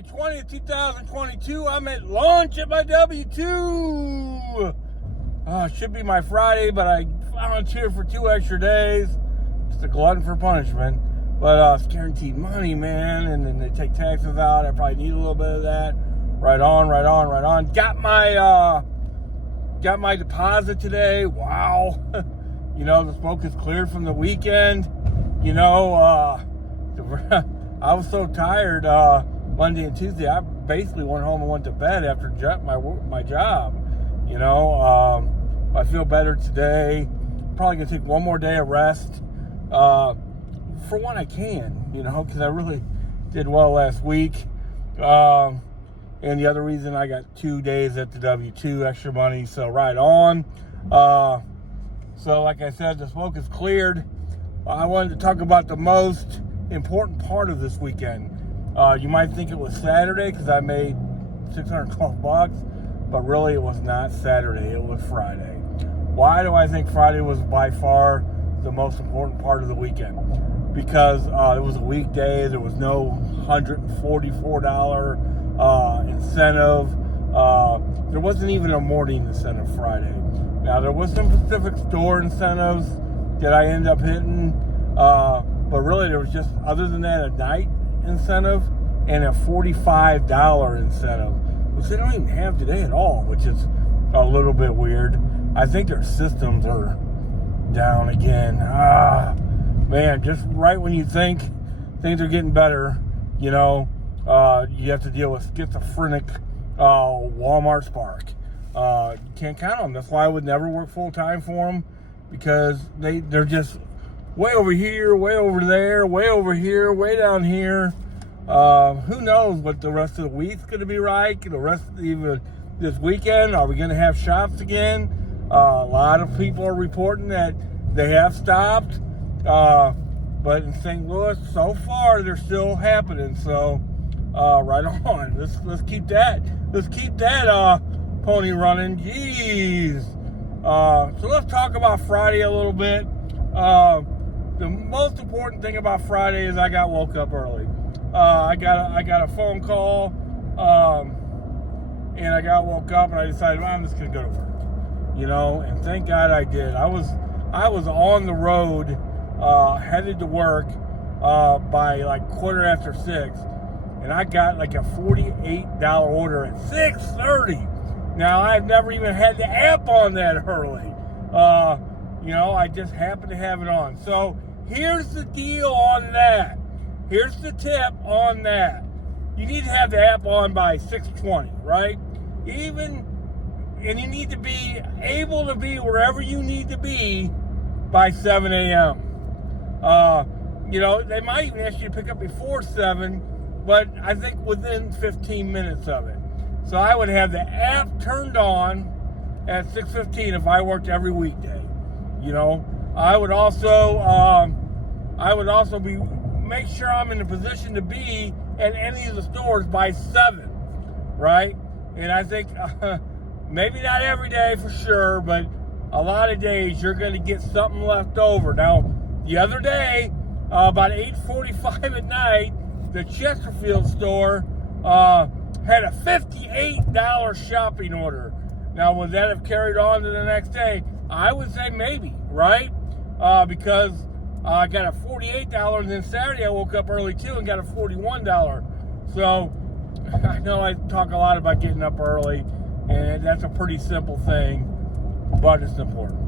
July 20th, 2022. I'm at lunch at my W-2. Should be my Friday, but I volunteered for 2 extra days. Just a glutton for punishment. But it's guaranteed money, man. And then they take taxes out. I probably need a little bit of that. Right on. Got my deposit today. Wow. The smoke is cleared from the weekend. I was so tired Monday and Tuesday. I basically went home and went to bed after my job. I feel better today. Probably gonna take one more day of rest. For one, I can, because I really did well last week. And the other reason, I got 2 days at the W-2, extra money, so right on. So like I said, the smoke is cleared. I wanted to talk about the most important part of this weekend. You might think it was Saturday because I made $612, but really it was not Saturday, it was Friday. Why do I think Friday was by far the most important part of the weekend? Because it was a weekday, there was no $144 incentive. There wasn't even a morning incentive Friday. Now, there was some Pacific Store incentives that I ended up hitting, but really there was just, other than that, a night incentive and a $45 incentive, which they don't even have today at all, which is a little bit weird. I think their systems are down again. Man, just right when you think things are getting better, you have to deal with schizophrenic Walmart Spark. You can't count on them. That's why I would never work full-time for them, because they're just way over here, way over there, way over here, way down here. Who knows what the rest of the week's going to be like, the rest of even this weekend. Are we going to have shops again? A lot of people are reporting that they have stopped. But in St. Louis, so far, they're still happening. So, right on. Let's keep that pony running. Jeez. So let's talk about Friday a little bit. The most important thing about Friday is I got woke up early. I got a phone call, and I got woke up and I decided, well, I'm just gonna go to work. And thank God I did. I was on the road, headed to work by like 6:15, and I got like a $48 order at 6:30. Now, I've never even had the app on that early. I just happened to have it on. So here's the deal on that. Here's the tip on that. You need to have the app on by 6:20, right? And you need to be able to be wherever you need to be by 7 a.m. They might even ask you to pick up before 7, but I think within 15 minutes of it. So I would have the app turned on at 6:15 if I worked every weekday. I would also make sure I'm in a position to be at any of the stores by 7, right? And I think maybe not every day for sure, but a lot of days you're going to get something left over. Now, the other day, about 8:45 at night, the Chesterfield store had a $58 shopping order. Now, would that have carried on to the next day? I would say maybe, right? Because I got a $48, and then Saturday I woke up early too and got a $41. So I know I talk a lot about getting up early, and that's a pretty simple thing, but it's important.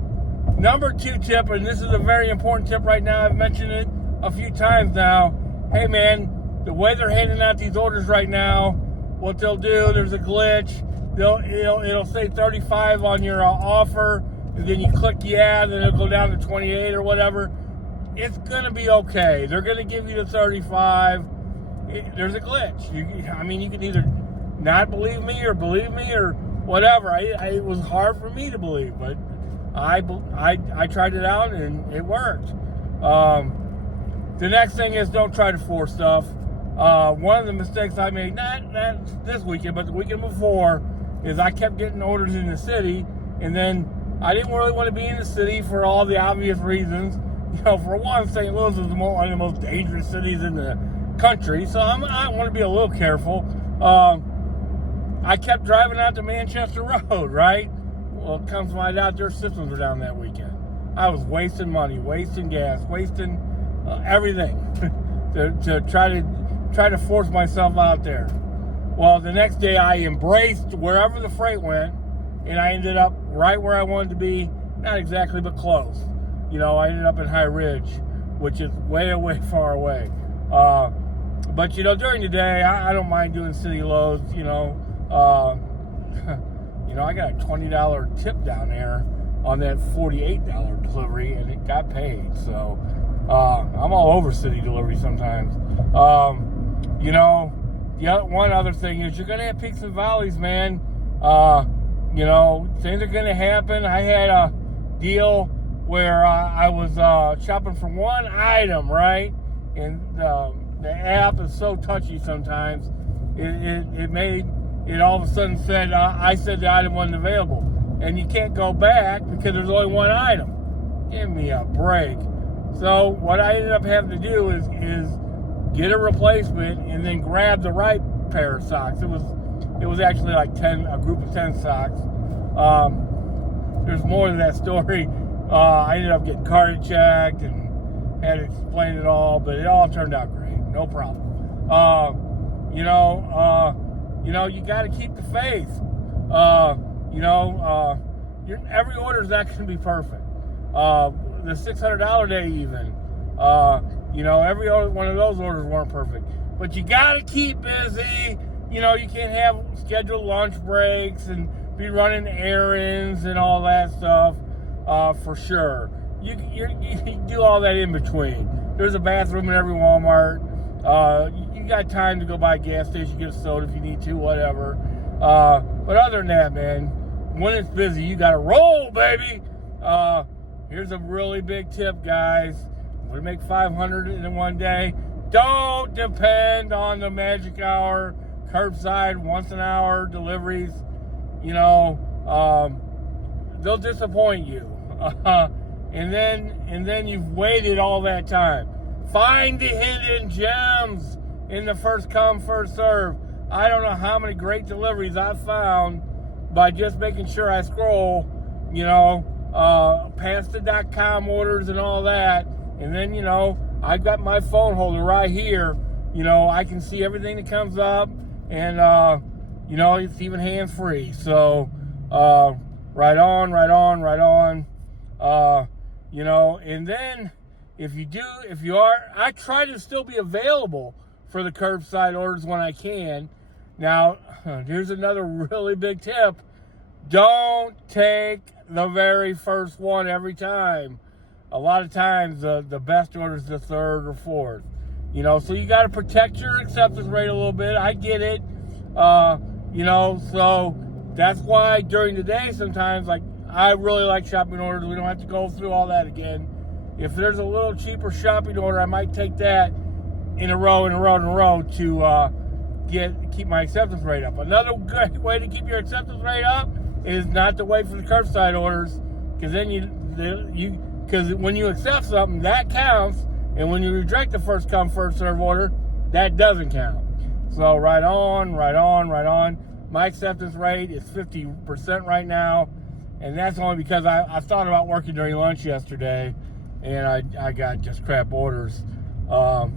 Number 2 tip, and this is a very important tip right now. I've mentioned it a few times now. Hey man, the way they're handing out these orders right now, what they'll do, there's a glitch. It'll say 35 on your offer, and then you click then it'll go down to 28 or whatever. It's gonna be okay. They're gonna give you the 35. There's a glitch. You can either not believe me or believe me or whatever. It was hard for me to believe, but I tried it out and it worked. The next thing is, don't try to force stuff. One of the mistakes I made, not this weekend, but the weekend before, is I kept getting orders in the city, and then I didn't really want to be in the city for all the obvious reasons. For one, St. Louis is one of the most dangerous cities in country, so I want to be a little careful. I kept driving out to Manchester Road, right? Well, it comes to find out their systems were down that weekend. I was wasting money, wasting gas, wasting everything to try to force myself out there. Well, the next day I embraced wherever the freight went, and I ended up right where I wanted to be. Not exactly, but close. I ended up in High Ridge, which is way, way far away. But during the day, I don't mind doing city loads. I got a $20 tip down there on that $48 delivery, and it got paid. So I'm all over city delivery sometimes. One other thing is you're gonna have peaks and valleys, man. Things are gonna happen. I had a deal where I was shopping for one item, right? And the app is so touchy sometimes. It all of a sudden said, I said the item wasn't available. And you can't go back because there's only one item. Give me a break. So what I ended up having to do is get a replacement and then grab the right pair of socks. It was actually like a group of 10 socks. There's more to that story. I ended up getting carded checked and had to explain it all, but it all turned out great. No problem. You got to keep the faith. Every order is not going to be perfect. The $600 day even, every one of those orders weren't perfect. But you got to keep busy. You can't have scheduled lunch breaks and be running errands and all that stuff, for sure. You do all that in between. There's a bathroom in every Walmart. You got time to go by a gas station, get a soda if you need to, whatever. But other than that, man, when it's busy, you got to roll, baby. Here's a really big tip, guys. Want to make $500 in one day? Don't depend on the magic hour, curbside, once an hour deliveries. They'll disappoint you. And then you've waited all that time. Find the hidden gems in the first come, first serve. I don't know how many great deliveries I've found by just making sure I scroll, past the .com orders and all that. And then, I've got my phone holder right here. I can see everything that comes up, and, it's even hands-free. So, right on. And then I try to still be available for the curbside orders when I can. Now, here's another really big tip. Don't take the very first one every time. A lot of times, the best order is the third or fourth. So you got to protect your acceptance rate a little bit. I get it. So that's why during the day sometimes, I really like shopping orders. We don't have to go through all that again. If there's a little cheaper shopping order, I might take that in a row to keep my acceptance rate up. Another good way to keep your acceptance rate up is not to wait for the curbside orders, because then when you accept something, that counts, and when you reject the first come, first serve order, that doesn't count. So right on. My acceptance rate is 50% right now, and that's only because I thought about working during lunch yesterday, and I got just crap orders. Blah,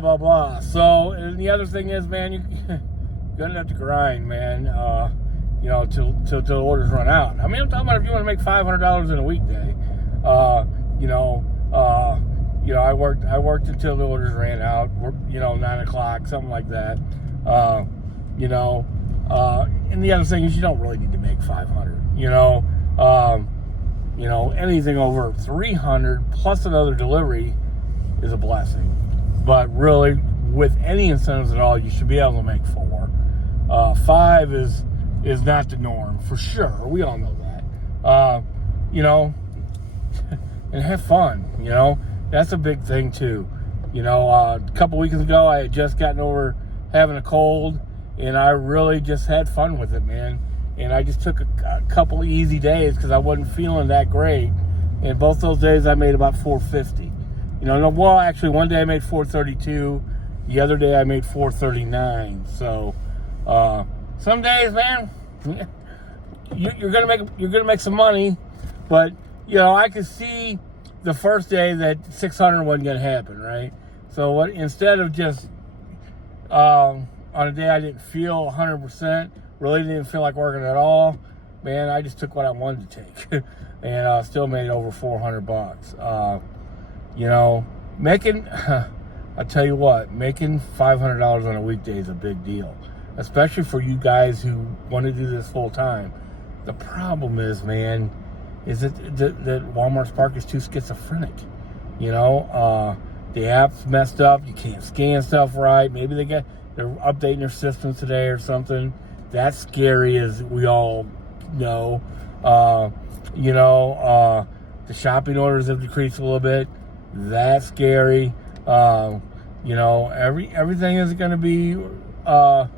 blah, blah. So, and the other thing is, man, you're gonna have to grind, man, till the orders run out. I mean, I'm talking about if you want to make $500 in a weekday. I worked until the orders ran out, 9 o'clock, something like that. And the other thing is you don't really need to make 500, anything over 300 plus another delivery is a blessing. But really, with any incentives at all, you should be able to make 4. 5 is not the norm, for sure. We all know that. And have fun, That's a big thing, too. A couple weeks ago, I had just gotten over having a cold, and I really just had fun with it, man. And I just took a couple easy days because I wasn't feeling that great. And both those days, I made about $450. Well, actually, one day I made $4.32. The other day I made $4.39. So some days, man, you're gonna make some money, but I could see the first day that 600 wasn't gonna happen, right? So instead of just on a day I didn't feel 100%, really didn't feel like working at all, man, I just took what I wanted to take, and still made over $400. Making, I tell you what, making $500 on a weekday is a big deal, especially for you guys who want to do this full time. The problem is, man, is that Walmart Spark is too schizophrenic. The app's messed up. You can't scan stuff right. Maybe they're updating their system today or something. That's scary, as we all know. The shopping orders have decreased a little bit. That's scary. Everything isn't going to be, a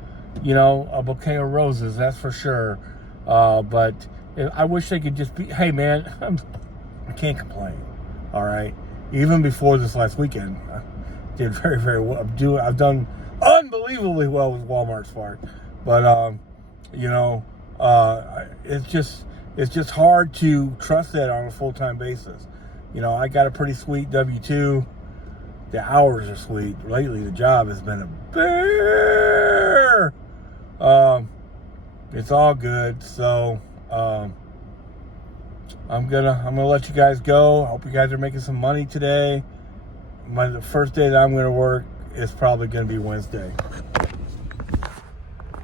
bouquet of roses. That's for sure. But I wish they could just be. Hey, man, I can't complain. All right. Even before this last weekend, I did very, very well. I've done unbelievably well with Walmart Spark, but it's just hard to trust that on a full-time basis. I got a pretty sweet W-2. The hours are sweet. Lately, the job has been a bear. It's all good. So I'm gonna let you guys go. I hope you guys are making some money today. The first day that I'm gonna work is probably gonna be Wednesday.